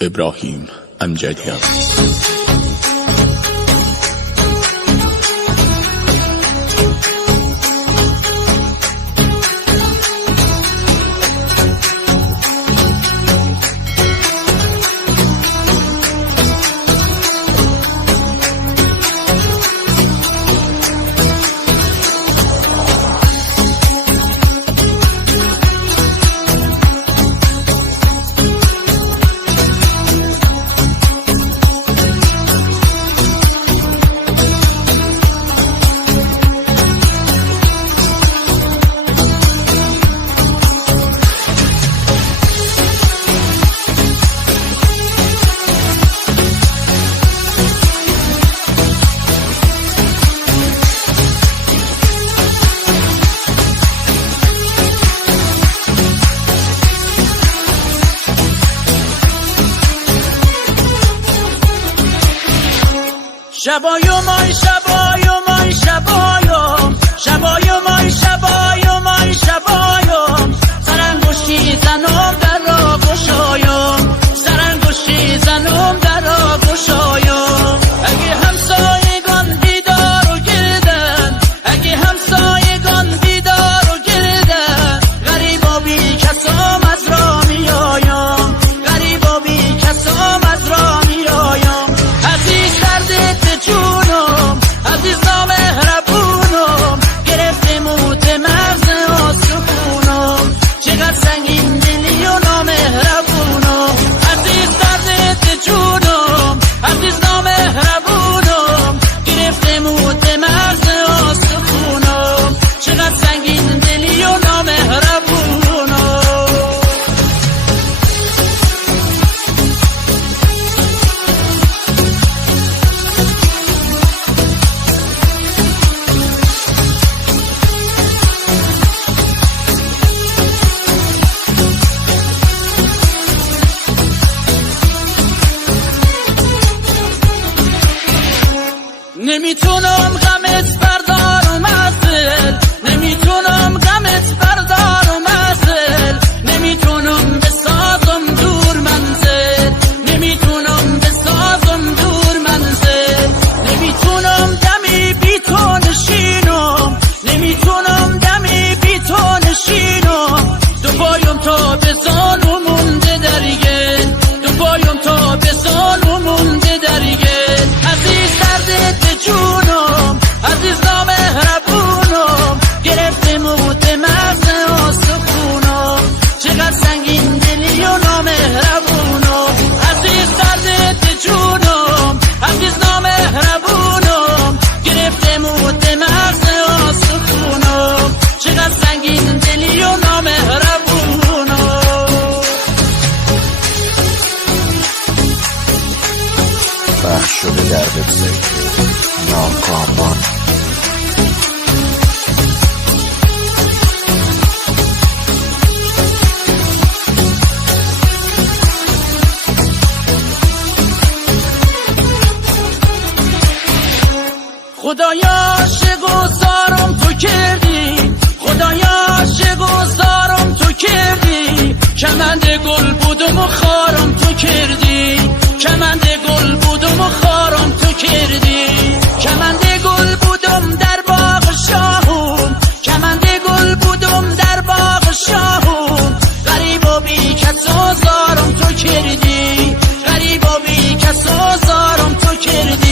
ابراهیم امجدیان. شبایم آی شبایم آی شبایم شبایم آی شبایم آی شبایم سرانگشتی زنم در را گشایم سرانگشتی زنم در را گشایم اگه همسایگان بیدار و گردن اگه همسایگان بیدار و گردن غریبا بی کسام از را میایم غریبا بی کسام از را میایم عزیز درد جونم عزیز نامهربونم گرفته موت مغز آسفونم چقدر سنگین دلی و نامهربونم عزیز درد جونم عزیز نامهربونم گرفته موت مغز آسفونم چقدر سنگین دلی و نامهربونم نمیتونم غمت بردارم از دل نمیتونم غمت بردارم از دل نمیتونم بسازم دور منزل نمیتونم بسازم دور منزل نمیتونم دمی بی تو نشینم نمیتونم دمی بی تو نشینم دو پایم تا به زانو مونده درگل دو پایم تا به زانو مونده درگل عزیز درد جونم عزیز نامهربونم گرفته موت مغز آسفونم چقدر سنگین دلی و نامهربونم عزیز درد جونم عزیز نامهربونم گرفته موت مغز آسفونم چقدر سنگین دلی و نامهربونم بخش شده در وبسایت ناکامان. خدایا عاشق‌وزارم تو کردی خدایا عاشق‌وزارم تو کردی کمند گل بودم و خارم تو کردی کمند گل بودم و خارم تو کردی کمند گل بودم در باغ شاهون کمند گل بودم در باغ شاهون غریب و بی کس آزارم تو کردی غریب و بی کس آزارم تو کردی